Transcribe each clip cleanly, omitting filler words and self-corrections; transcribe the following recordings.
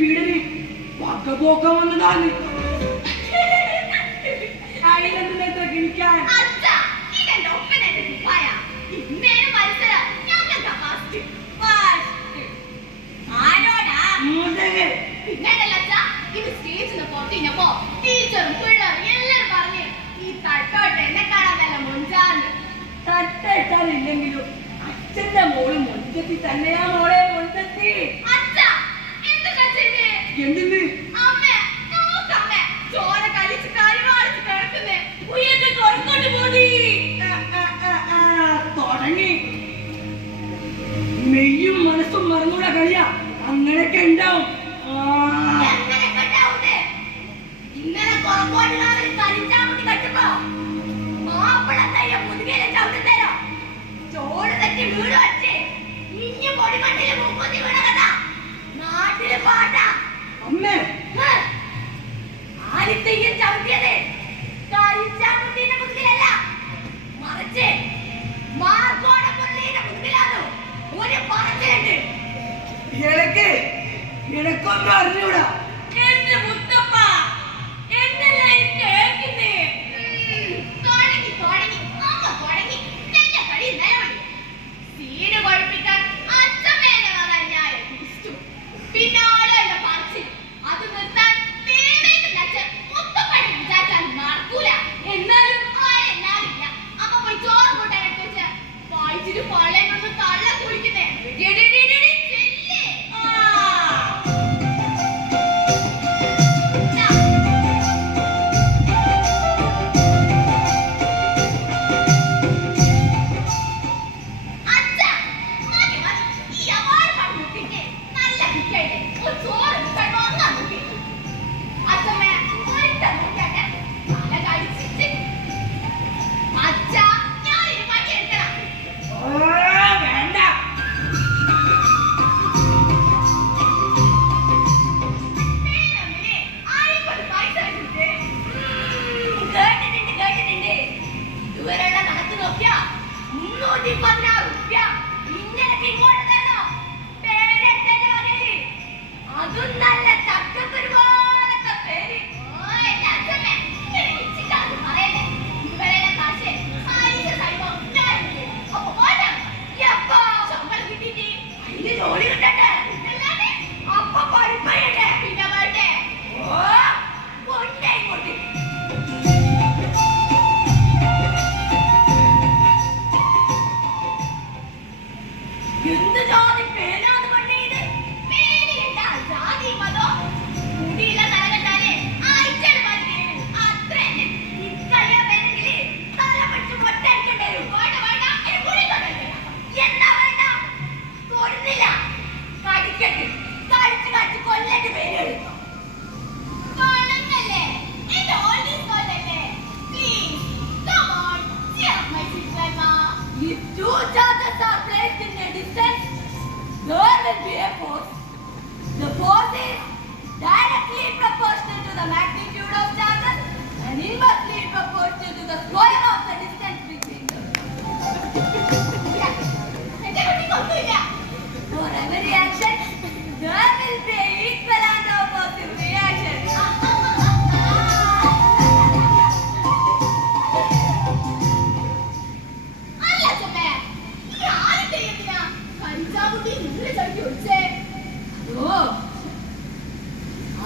വീടിന് പക്കപോക്കം വന്നതാണ്. ഞാൻ. തട്ടേട്ടാനില്ലെങ്കിലും അച്ഛന്റെ മോള് മുൻപത്തി തന്നെയാ മോളെ മുൻപത്തി. എന്തിന് തുടങ്ങി മെയ്യും മനസ്സും മറന്നൂടെ കളിയാ. അങ്ങനെയൊക്കെ ഉണ്ടാവും. അമ്മേ ആലിത്തെയ്യം ചവിട്ടിയത് കരിച്ചാമുട്ടിന്റെ മുതുകിലല്ല, മറിച്ച് മാർക്കോടപ്പള്ളിയുടെ മുതുകിലാണോ ഒരു പറച്ചിലുണ്ട്. എനക്കൊന്നും അറിഞ്ഞൂടാ. എന്റെ മുത്തപ്പ എന്നല്ല കേൾക്കുന്നേ. തുടങ്ങി എന്റെ കളി നിലവിളി സീന് കുഴപ്പിക്കാൻ അച്ഛമ്മേനെ വന്നാൽ ഞാൻ തിരിച്ചു. പിന്നാലെ എന്റെ പറച്ചിൽ അത് നിർത്താൻ അച്ഛൻ മുത്തപ്പടി വിചാരിച്ചാൽ നടക്കൂല. എന്നാലും ആരെന്നാലില്ല. അമ്മ പോയി ചോറ് കൂട്ടാനൊക്കെ വെച്ച് വായിച്ചിട്ട് പള്ളിയൊന്ന് തള്ള കുളിക്കുന്നേ.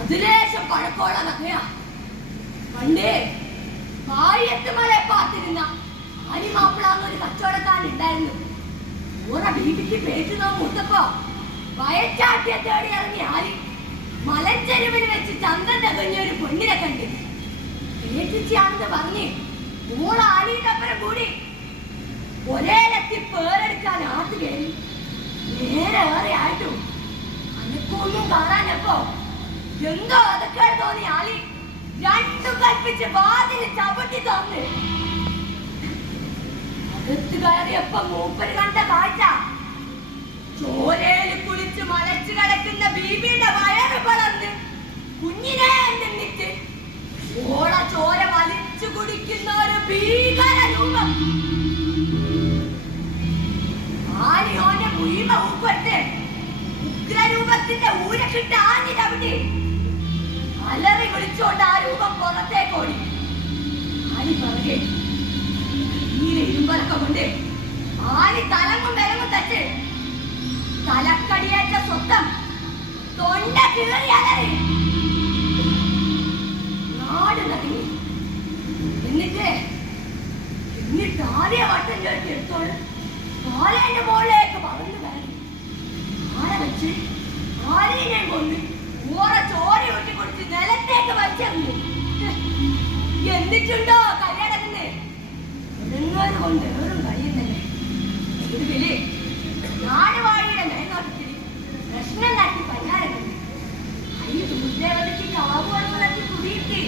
അതിലേശം പഴക്കമുള്ള കഥയാ. പണ്ടേ കായത്തുമലെ പാത്തിരുന്ന അരിമാപ്പിളാന്നൊരു കച്ചവടക്കാരൻ ഉണ്ടായിരുന്നു. ഓരോ വീട്ടിക്ക് പേറ്റുന്ന മുത്തപ്പോ വയച്ചാട്ടിയെ തേടി ഇറങ്ങി ആരി മലച്ചെരുവിൽ വെച്ച് ചന്തം തകഞ്ഞ ഒരു പെണ്ണിനെ കണ്ട് പേറ്റിച്ചാണെന്ന് പറഞ്ഞ് മോള് ആലിയുടെ കൂടി ഒരേലെത്തി പേരെടുക്കാൻ ആത്ത് കയറി. നേരെ ഏറെ ആയിട്ടും അനക്കൊന്നും കാണാനപ്പോ എന്തോ അതൊക്കെ തോന്നി ആലി രണ്ടും കൽപ്പിച്ച് വാതില് ചവിട്ടി തന്ന് അകത്ത് കയറിയപ്പോ മൂപ്പര് കണ്ട കാഴ്ച ചോരയില് കുളിച്ച് മലച്ചു കിടക്കുന്ന ബീബിയുടെ വയറ് വളർന്ന് കുഞ്ഞിനെ നിന്നിട്ട് ഓള ചോര വലിച്ചു കുടിക്കുന്ന ഒരു ഭീകര രൂപം. ആലിയോന്റെ മുയിമ ഊപ്പറ്റ് ഉഗ്രരൂപത്തിന്റെ ഊരക്കിട്ട് ആഞ്ഞിരവിടെ അലറി വിളിച്ചോണ്ട് ആ രൂപം പുറത്തേക്കോടി. ആലി പറകെ ഒക്കെ കൊണ്ട് ആര് തലങ്ങും വിലങ്ങും തച്ച് തലക്കടിയേറ്റ സ്വത്തം തൊണ്ട കീറിയാലേ നാട് നടുങ്ങി. എന്നിട്ട് ആദ്യ വട്ടം ചേർത്ത് എടുത്തോളൂ കാലേന്റെ മുകളിലേക്ക് പറന്നു കയറി ആരെ വെച്ച് ആരെയെ കൊന്ന് ഓറെ ചോര ഒട്ടിക്കൊടുത്ത് നിലത്തേക്ക് വലിച്ചെറിഞ്ഞു. എന്നിട്ടുണ്ടോ കല്യാണത്തിന് ഒഴുങ്ങാൻ കൊണ്ട് ഏറും കഴിയുന്നല്ലേ. ഇതില് നാടുവാഴിയുടെ മേൽനോട്ടത്തിൽ പ്രശ്നം നടത്തി പരിഹാരം കണ്ടു. ഈ ദുർദേവതയ്ക്ക് കാവുകൾക്ക് നടത്തി കുടിയിട്ട്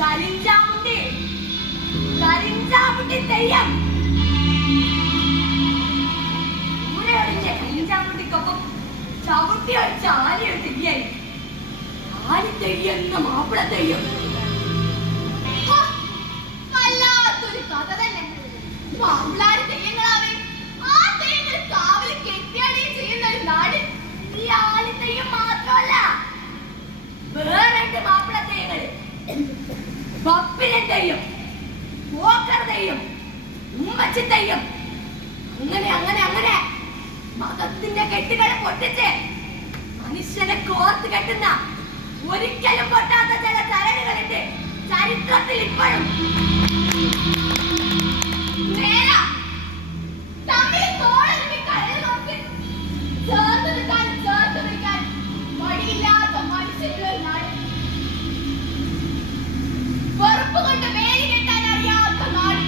കരിഞ്ചാമുണ്ടി തെയ്യം ൂരയൊടിഞ്ഞ കരിഞ്ചാമുണ്ടിക്കൊപ്പം ചവിട്ടി ഒഴിച്ച ആനയൊരു തെയ്യായി. ആന തെയ്യെന്ന മാപ്പിള തെയ്യം. വല്ലാത്തൊരു കഥ തന്നെ. മാപ്പിളാര് തെയ്യങ്ങളാവേ ആ തെയ്യങ്ങൾ കാവല് കെട്ടിയാടുകയും ചെയ്യുന്ന ഒരു നാട്. ഈ ആന തെയ്യം മാത്രമല്ല, വേറെ മാപ്പിള തെയ്യങ്ങള്. ബപ്പിലൻ തെയ്യം, പോക്കർ തെയ്യം, ഉമ്മച്ചി തെയ്യം, അങ്ങനെ അങ്ങനെ അങ്ങനെ മതത്തിന്റെ കെട്ടുകളെ പൊട്ടിച്ച് മനുഷ്യനെ കോർത്ത് കെട്ടുന്ന ഒരിക്കലും പൊട്ടാത്ത ചില ചരടുകളുണ്ട് ചരിത്രത്തിൽ ഇപ്പോഴും. വെറുപ്പ് കൊണ്ട് വേലി കെട്ടാൻ അറിയാത്ത നാട്.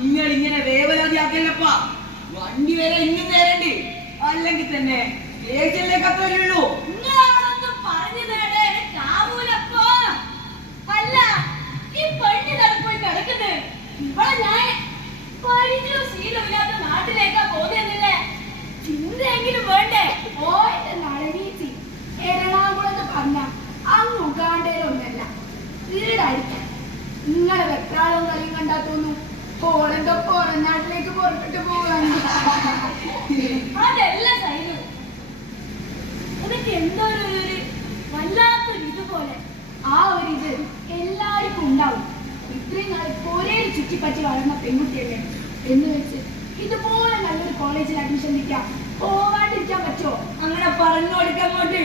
നിങ്ങളിങ്ങനെ വേവലാതിയാക്കല്ലപ്പാ. വണ്ടി വരെ ഇന്നും നേരണ്ട്. അല്ലെങ്കിൽ തന്നെ സ്റ്റേഷനിലേക്ക് അത്രയുള്ളൂ. നിങ്ങളാണെന്ന് പറഞ്ഞു തരട്ടെ കാവൂലപ്പോ. അല്ല ഈ പെണ്ണ് നടപ്പോയി കിടക്കുന്നത് ഇവിടെ ഞാൻ പരിചയം ശീലമില്ലാത്ത നാട്ടിലേക്കാ പോകുന്നില്ലേ. ചിന്തയെങ്കിലും വേണ്ടേ? ഓന്റെ നളനീച്ചി എറണാകുളത്ത് പറഞ്ഞ അങ്ങ് ഉഗാണ്ടയിലൊന്നല്ല വീടായിരിക്കാം. നിങ്ങളെ വെക്കാളും കളിയും കണ്ടാ തോന്നും ഓളെന്തോ പുറം നാട്ടിലേക്ക് പുറപ്പെട്ട് പോവാണ്. അതെല്ലാം സൈനു എനിക്ക് എന്തോ ഒരു വല്ലാത്തൊരു ഇതുപോലെ ആ ഒരു ഇത് എല്ലാവർക്കും ഉണ്ടാവും. ഇത്രയും നാൾ ഒരേ ചുറ്റിപ്പറ്റി വളർന്ന പെൺകുട്ടിയല്ലേ എന്ന് വെച്ച് ഇതുപോലെ നല്ലൊരു കോളേജിൽ അഡ്മിഷൻ കിട്ടാം പോകാണ്ടിരിക്കാൻ പറ്റുമോ? അങ്ങനെ പറഞ്ഞു കൊടുക്കാൻ കൊണ്ട്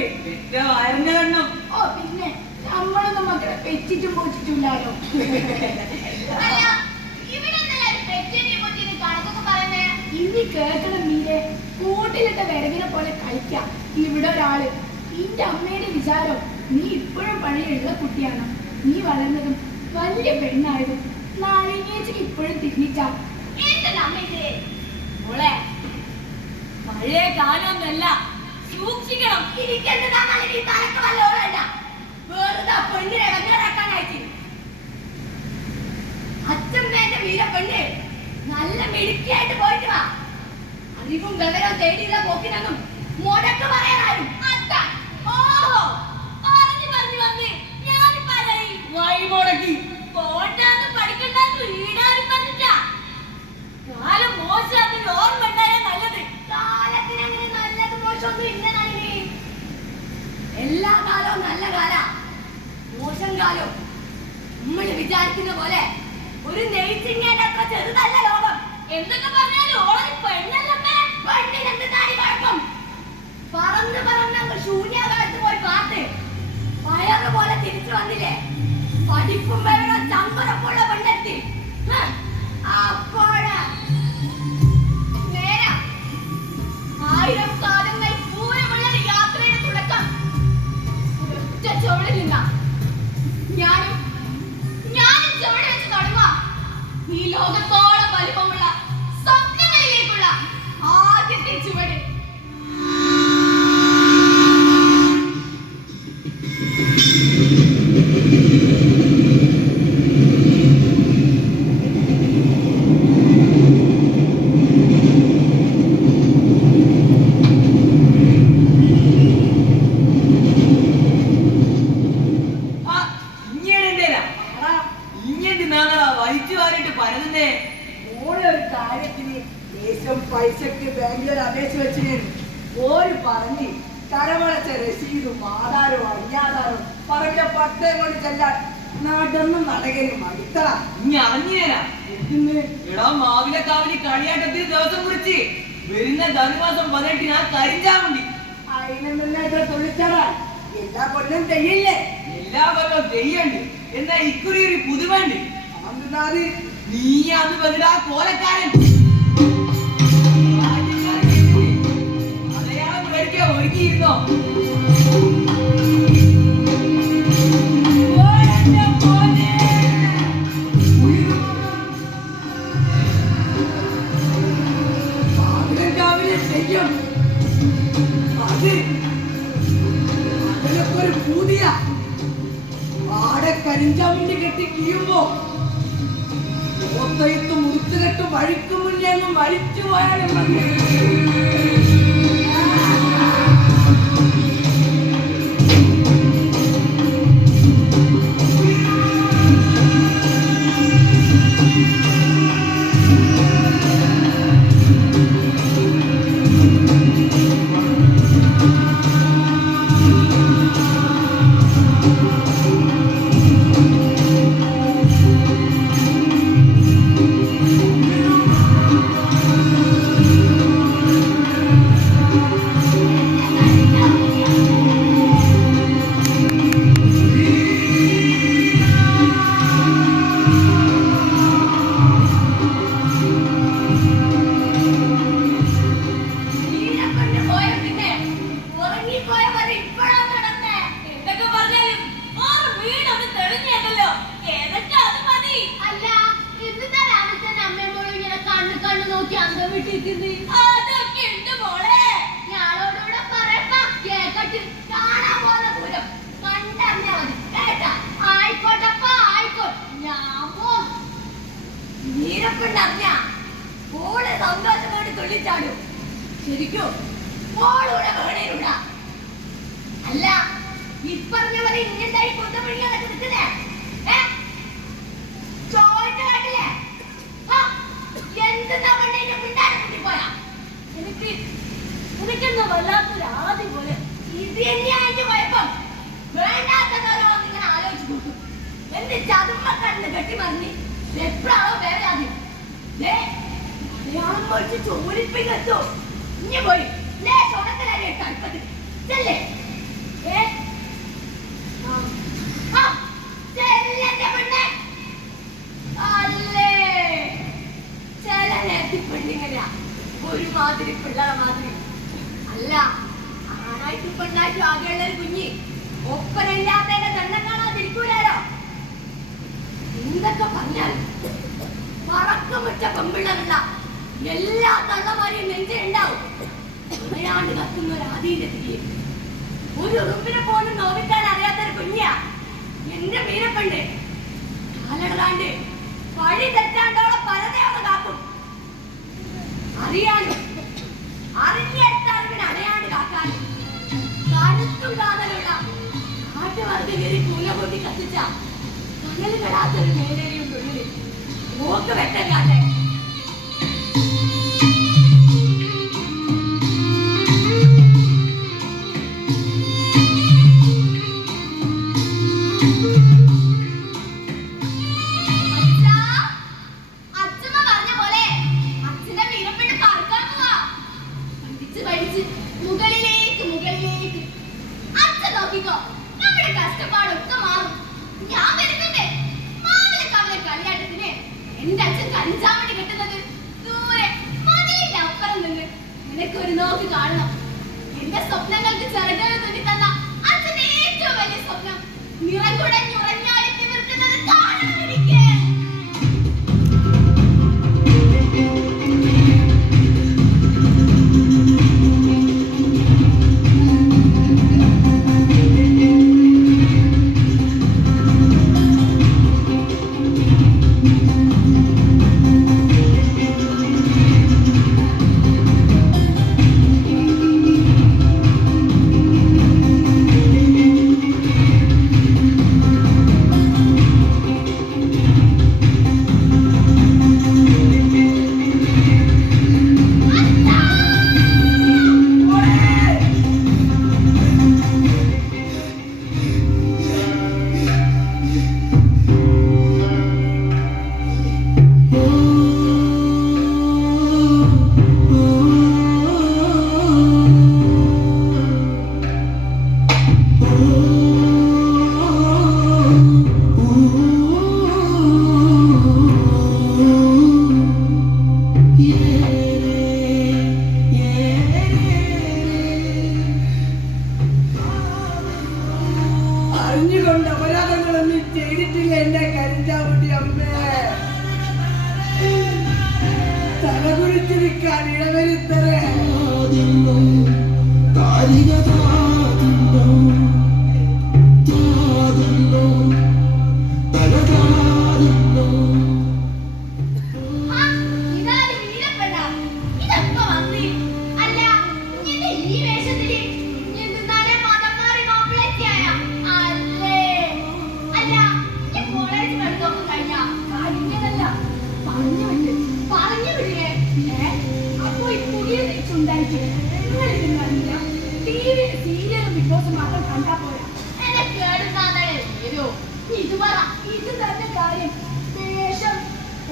വയറിന്റെ കണ്ണം. ഓ പിന്നെ നമ്മളൊന്നും മക്കളെ പെറ്റിട്ടും പോറ്റിട്ടില്ലാലോ. ഇനി കേൾക്കണം മീരെ, കൂട്ടിലിട്ട വിറകിനെ പോലെ കളിക്കാം. ഇവിടെ ഒരാള് നിന്റെ അമ്മയുടെ വിചാരം നീ ഇപ്പോഴും പഴയുള്ള കുട്ടിയാണ്. നീ വളർന്നതും വലിയ പെണ്ണായതും നാളികേച്ചിക്ക് ഇപ്പോഴും തിരിഞ്ഞിട്ടാ. മോളെ പഴയ കാലമൊന്നല്ല, സൂക്ഷിക്കണം. വെറുതെ പെണ്ണിനെ വെഞ്ഞാറാക്കാനായിട്ട് അച്ഛമ്മേന്റെ വീരപ്പെണ്ണ് നല്ല മിടുക്കിയായിട്ട് പോയിട്ട് വാ. അറിവും വിവരം തേടിയുള്ള പോക്കിനൊന്നും മുടക്ക് പറയാനാരും. ഓഹോ പറഞ്ഞു പറഞ്ഞു വന്ന് ഞാനിപ്പോ വഴി മുടക്കി പോട്ടാന്ന് പഠിക്കണ്ടെന്ന് വീടാനും പറഞ്ഞിട്ട കാലം മോശം ഓർമ്മ ഉണ്ടായാൽ നല്ലത്. കാലത്തിനങ്ങനെ നല്ലത് മോശമൊന്നും ഇല്ല. നൽകി എല്ലാ കാലവും നല്ല കാല, മോശം കാലം നമ്മൾ വിചാരിക്കുന്ന പോലെ ഒരു നെയ്ച്ചിങ്ങേന്റെ അത്ര ചെറുതല്ല ലോകം. എന്തൊക്കെ പറഞ്ഞാലും ഓളൊരു പെണ്ണല്ലേ. പെണ്ണിനെന്ത് താടി കുഴപ്പം? പറന്ന് പറന്ന് ശൂന്യകാലത്ത് പോയി പാട്ട് വയറ് പോലെ തിരിച്ചു വന്നില്ലേ. പഠിപ്പും വേണം ചമ്പരപ്പുള്ള പെണ്ണെത്തി. അപ്പോഴ നേരാ 1000 കാലങ്ങൾ പൂരമുള്ള യാത്രയുടെ തുടക്കം ഒറ്റ ചുവടിൽ നിന്നാ. ഞാനും ചുവട് വെച്ച് തുടങ്ങുക ഈ ലോകത്തോളം വലിപ്പമുള്ള സ്വപ്നങ്ങളിലേക്കുള്ള ആദ്യത്തെ ചുവട്. പലിശക്ക് ബാങ്കിലൊരു അപേക്ഷ വെച്ചിരുന്നു. ഓര് പറഞ്ഞ് കരമടച്ച രസീതും ആധാരവും അയ്യാധാരവും പറമ്പിലെ പട്ടയം കൊണ്ട് ചെല്ലാൻ നടന്നും നടകയും അടുത്തള ഇനി അറിഞ്ഞേരാ. എടാ മാവിലെ കാവിന് കളിയാട്ടത്തിന് ദിവസം കുറിച്ച് വരുന്ന ധനുമാസം 18 കരിഞ്ചാമുണ്ടി. അതിനെന്താ തൊഴിച്ചാറാ എല്ലാ കൊല്ലം തെയ്യല്ലേ? എല്ലാ കൊല്ലവും തെയ്യണ്ട്. എന്നാ ഇക്കുറി ഒരു പുതുവണ്ട്. അന്നാല് നീ അത് വന്നിടാ കോലക്കാരൻ അടയാളം മേടിക്കാൻ ഒരുക്കിയിരുന്നോ? അതിനൊക്കെ ഒരു പൂതിയ ആടെ കരിഞ്ചാമിണ്ടി കെട്ടി കീഴുമ്പോ ഓത്തയത്ത് മുറുത്തുകെട്ട് വഴിക്ക് മുന്നേ അങ്ങ് വലിച്ചു പോയാലും മതി. ശരിക്കും അല്ല ഇപ്പറഞ്ഞവരെ ഇങ്ങനെന്തായി കൊണ്ടുപിടിക്കാതെ കിടക്കുന്നേ ചോദിച്ചില്ലേ? എന്തെന്നാ പണ്ടേന്റെ പിണ്ടാരെ കുട്ടിപ്പോയാ എനിക്കെന്തോ വല്ലാത്തൊരു ആദ്യം പോലെ ഇത് തന്നെയാ എന്റെ കുഴപ്പം. വേണ്ടാത്തതോ ഇങ്ങനെ ആലോചിച്ചു കൂട്ടും. എന്റെ ചതുമ്മ കണ്ണ് കെട്ടിമറിഞ്ഞ് എപ്പോഴാണോ വേറെ ആദ്യം മലയാളം പഠിച്ച് ചോദിപ്പിക്കത്തോ ഇനി പോയി തടുപ്പത്തിൽ ചെല്ലേ അല്ലേ ചില നേരത്തിൽ പെണ്ണിങ്ങനെയാ ഒരുമാതിരി പിള്ളേരെ മാതിരി. അല്ല ആണായിട്ടും പെണ്ണായിട്ടും ആകെയുള്ള ഒരു കുഞ്ഞി ഒപ്പനയില്ലാത്തതിന്റെ ദണ്ഡം കാണാതിരിക്കൂലോ. എന്തൊക്കെ പറഞ്ഞാൽ പറക്കമിട്ട പെമ്പിള്ളറുള്ള എല്ലാ തള്ളമാരെയും നെഞ്ചുണ്ടാവും. അയാണ്ട് കത്തുന്ന ഒരു ആദിയുടെ തിരിയെ ഒരു ഉറുമ്പിനെ പോലും നോവിക്കാൻ അറിയാത്തൊരു കുഞ്ഞിയാ എന്റെ മീനപ്പണ്ട്. കാലടതാണ്ട് വഴി തെറ്റാണ്ടോടെ പലതവണ കാക്കും. അറിയാനും അറിഞ്ഞെടുത്ത അറിവിന് അടയാണ്ട് കാക്കാനും കരുത്തും കാതലുള്ള കാട്ടുവർഗ്ഗ കയറി പൂല പൊട്ടി കത്തിച്ച കനല് കെടാത്തൊരു മേലേരിയും തൊഴില് നോക്ക് വെട്ടം കാട്ടെ. അറിയില്ല എന്റെ കരിഞ്ചാവുണ്ടി അമ്മേ. തലകുളിച്ചിരിക്കാൻ ഇടവരുത്തരേ. ഇത് തന്നെ കാര്യം വേഷം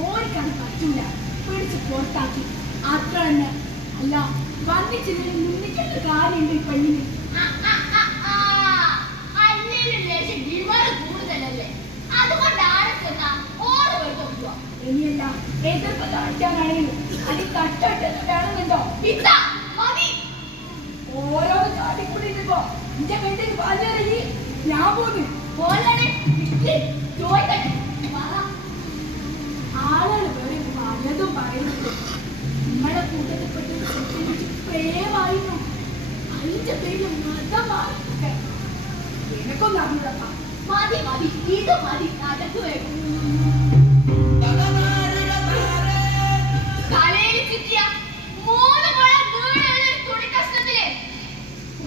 ഓർക്കാൻ പറ്റൂല, പിടിച്ച് പുറത്താക്കി അത്ര തന്നെ. അല്ല വന്നിച്ചില്ല മുന്നിക്കേണ്ട കാര്യമുണ്ട് ഈ പെണ്ണിന്. ഇനിയല്ല എതിർപ്പ് കാണിക്കാനാണെങ്കിലും അത് തട്ടിട്ട് വേണമെന്നുണ്ടോ? ഓരോ ചാടിക്കൂടിപ്പോ എന്റെ വീട്ടിൽ പാചകി ഞാൻ പോന്നു ആളുകൾ വേറെ പലതും പറയുന്നുണ്ട്. നമ്മളെ കൂട്ടത്തിൽപ്പെട്ട് പ്രേമായിരുന്നു, അതിന്റെ പേര് മതമായിട്ടൊക്കെ എനക്കൊന്നും അറിഞ്ഞൂടപ്പാ. മതി മതി, ഇത് മതി. നടക്കു വേണം. തലയിൽ ചുറ്റിയ 3 മുഴം വീടുള്ള തുണി കഷ്ണത്തില്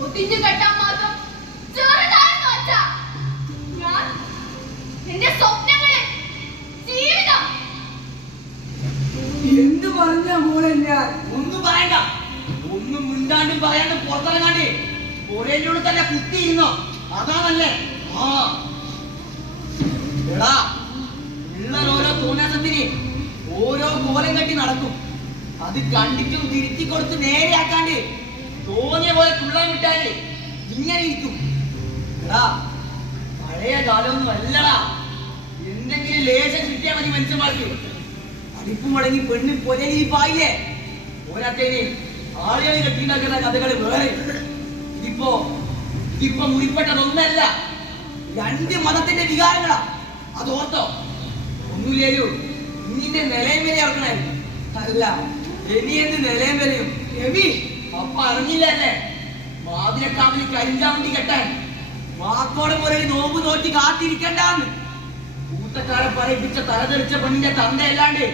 ഒതിഞ്ഞു കെട്ടാൻ മാത്രം ചെറുതായിരുന്നു അച്ഛ. ഞാൻ എന്റെ സ്വപ്നങ്ങള്, ജീവിതം. എന്ത് പറഞ്ഞ മോളെ ഞാൻ? ഒന്നും പറയണ്ട, ഒന്നും മിണ്ടാണ്ട് പറയാണ്ട് പുറത്തിറങ്ങാണ്ട് ഒരേനോട് തന്നെ കുത്തിയിരുന്നോ? അതാണല്ലേ. ആ എടാ, ഉള്ള ഓരോ തോന്നാസത്തിന് ഓരോ കോലം കെട്ടി നടക്കും. അത് കണ്ടിട്ടും തിരുത്തി കൊടുത്ത് നേരെയാക്കാണ്ട് തോന്നിയ പോലെ തുള്ളാൻ വിട്ടാല് ഇങ്ങനെ ഇരിക്കും. എടാ, പഴയ കാലമൊന്നും അല്ലടാ. എന്തെങ്കിലും ലേശം കിട്ടിയാൽ മതി മനുഷ്യന്മാർക്ക്. പഠിപ്പ് മുടങ്ങി പെണ്ണ് പൊലയിരിപ്പായില്ലേ? പോരാത്തേന് ആളുകൾ കെട്ടിണ്ടാക്കുന്ന കഥകൾ വേറെ. ഇതിപ്പോ മുറിപ്പെട്ടതൊന്നല്ല, 2 മതത്തിന്റെ വികാരങ്ങളാ. അതോർത്തോ? ഒന്നുമില്ലേലും ഇന്നിന്റെ നിലയും വില ഇറക്കണായിരുന്നു. അല്ല, ഇനി എന്ത് നിലയും വിലയും? രവി അപ്പ അറിഞ്ഞില്ലല്ലേ മാതിരക്കാവിന് കരിഞ്ചാവണ്ടി കെട്ടാൻ വാക്കോടെ പോലെ നോമ്പ് നോറ്റി കാത്തിരിക്കണ്ടാന്ന് കൂട്ടക്കാരെ പറയിപ്പിച്ച തലതെറിച്ച പെണ്ണിന്റെ തന്തയല്ലാണ്ട്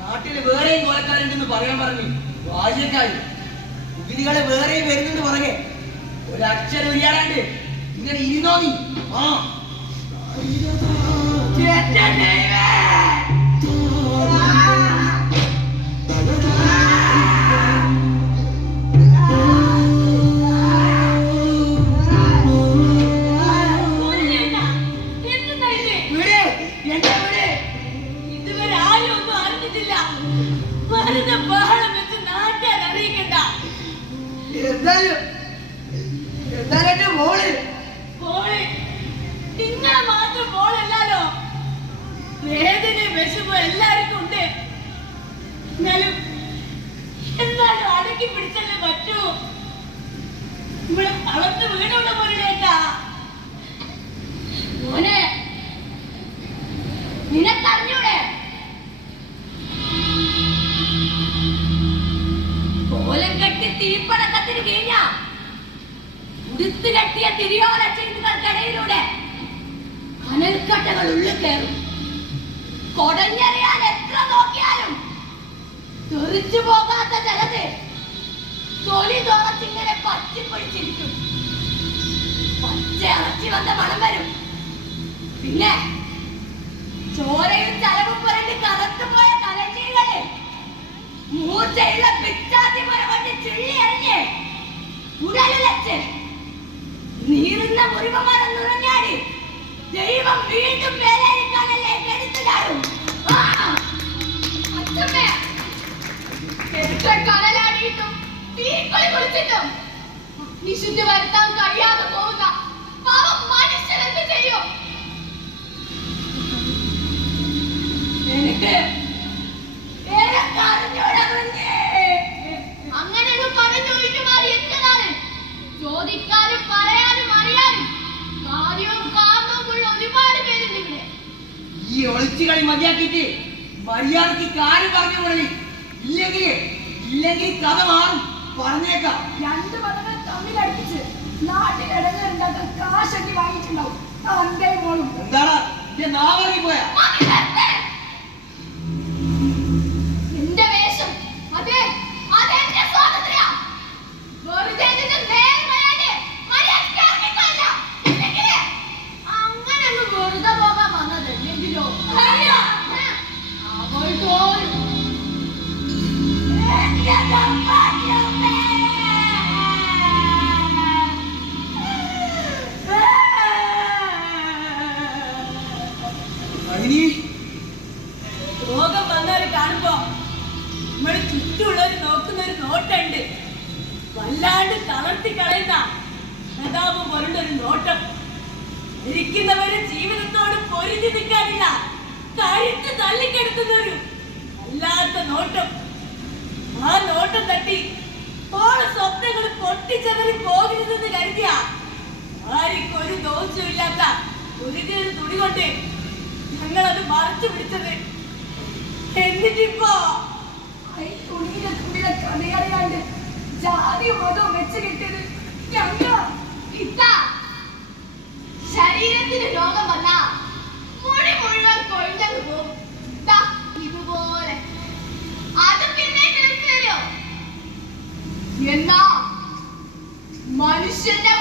നാട്ടില് വേറെയും കൊലക്കാരുണ്ടെന്ന് പറയാൻ പറഞ്ഞു ബാല്യക്കാര്. കുതിരികളെ വേറെയും വരുന്നുണ്ട് പറയെ. ഒരക്ഷരം ഉരിയാടാണ്ട് ഇങ്ങനെ ഇരുന്നോ നീ? ആ ഇതുവരെ ആരും ഒന്നും അറിഞ്ഞിട്ടില്ല. വെറുതെ ബഹളം വെച്ച് നാട്ടുകാർ അറിയിക്കണ്ട. എന്തായാലും മോള് നിങ്ങളെ മാത്രം മോളല്ലാലോ. വേദനയും വിഷമവും എല്ലാവർക്കും ഉണ്ട്. എന്നാലും അടക്കി പിടിച്ചല്ലേ പറ്റൂ. ഇവിടെ വളർന്ന് വീടുള്ള പോലെയാ മോനെ, നിനക്കറിഞ്ഞൂടെ കോലം കെട്ടി തീപ്പടക്കത്തിന് കഴിഞ്ഞ ഉടുത്ത് കെട്ടിയ തിരിയോല ചിന്തകൾക്കിടയിലൂടെ അനൽക്കട്ടകൾ ഉള്ളിൽ കയറും. കൊടഞ്ഞറിയാൻ എത്ര നോക്കിയാലും തെറിച്ചു പോകാത്ത ചിലത് തൊലി തോറച്ചിങ്ങനെ പറ്റിപ്പിടിച്ചിരിക്കും. പച്ച ഇറച്ചി വന്ന മണം വരും. പിന്നെ ചോരയും ചലവും പുരണ്ട് കറുത്തുപോയ തലച്ചീകള് മൂർച്ചയുള്ള പിച്ചാത്തി മരവണ്ട് ചുള്ളി എറിഞ്ഞ് ഉടലിലച്ച് നീറുന്ന മുറിവമരം നുറഞ്ഞാടി ദൈവം വീണ്ടും വേലയിരിക്കാനല്ലേ എടുത്തു ചാടും. അച്ഛമ്മേ, എത്ര കനലാടിയിട്ടും തീക്കൊളി കുളിച്ചിട്ടും വിശുദ്ധി വരുത്താൻ കഴിയാതെ പോകുന്ന പാവം മനുഷ്യൻ എന്ത് ചെയ്യും? എനിക്ക് അങ്ങനെ പറഞ്ഞു വീട്ടുമാറി എത്തതാണ്. ചോദിക്കാനും പറയാനും അറിയാനും കാര്യവും കാരണവുമുള്ള ഒരുപാട് പേരുണ്ട് ഇവിടെ. ഈ ഒളിച്ചു കളി മതിയാക്കിയിട്ട് മര്യാദക്ക് കാര്യം പറഞ്ഞു കളി. ഇല്ലെങ്കിൽ കഥ മാറും, പറഞ്ഞേക്കാം. രണ്ട് മതങ്ങൾ തമ്മിലടിപ്പിച്ച് നാട്ടിൽ ഇടങ്ങളുണ്ടാക്കാൻ കാശൊക്കെ വാങ്ങിയിട്ടുണ്ടാവും തന്റെ മോളും. എന്താടാ നാവറങ്ങി പോയാ? എന്റെ വേഷം അതെന്റെ സ്വാതന്ത്ര്യ. വെറുതെ നിന്റെ നേരെ മര്യാദയ്ക്ക് ഇറങ്ങിക്കോല്ല. ഇല്ലെങ്കില് അങ്ങനെയൊന്നും വെറുതെ പോകാൻ വന്നതല്ലെങ്കിലോ അവൾ പോലും രോഗം വന്നവര് കാണുമ്പോ നമ്മള് ചുറ്റുമുള്ളവര് നോക്കുന്ന ഒരു നോട്ടുണ്ട്. വല്ലാണ്ട് തളർത്തി കളയുന്ന പ്രതാപം പോലുള്ള ഒരു നോട്ടം. ഇരിക്കുന്നവര് ജീവിതത്തോട് പൊരുതി നിൽക്കാനില്ല, കഴുത്ത് തള്ളിക്കെടുത്തുന്നൊരു അല്ലാത്ത നോട്ടം. ആ നോട്ടം തട്ടി ഓളെ സ്വപ്നങ്ങൾ പൊട്ടിച്ചവര് പോകരുതെന്ന് കരുതിയ ആർക്കും ഒരു ദോഷമില്ലാത്ത ഒരു കീറ് തുണി കൊണ്ട് ഞങ്ങളത് മറച്ചു പിടിച്ചത്. എന്നിട്ടിപ്പോ തുണിയിലെ തുണിയിലെ കഥയറിയാണ്ട് ജാതിയും മതവും വെച്ച് കിട്ടിയത് ഞങ്ങളാ. ശരീരത്തിന് രോഗം വന്നാ മുടി മുഴുവൻ കൊഴിഞ്ഞു പോകും. ഇതുപോലെ അത് പിന്നെ തീർച്ചയോ. എന്നാ മനുഷ്യന്റെ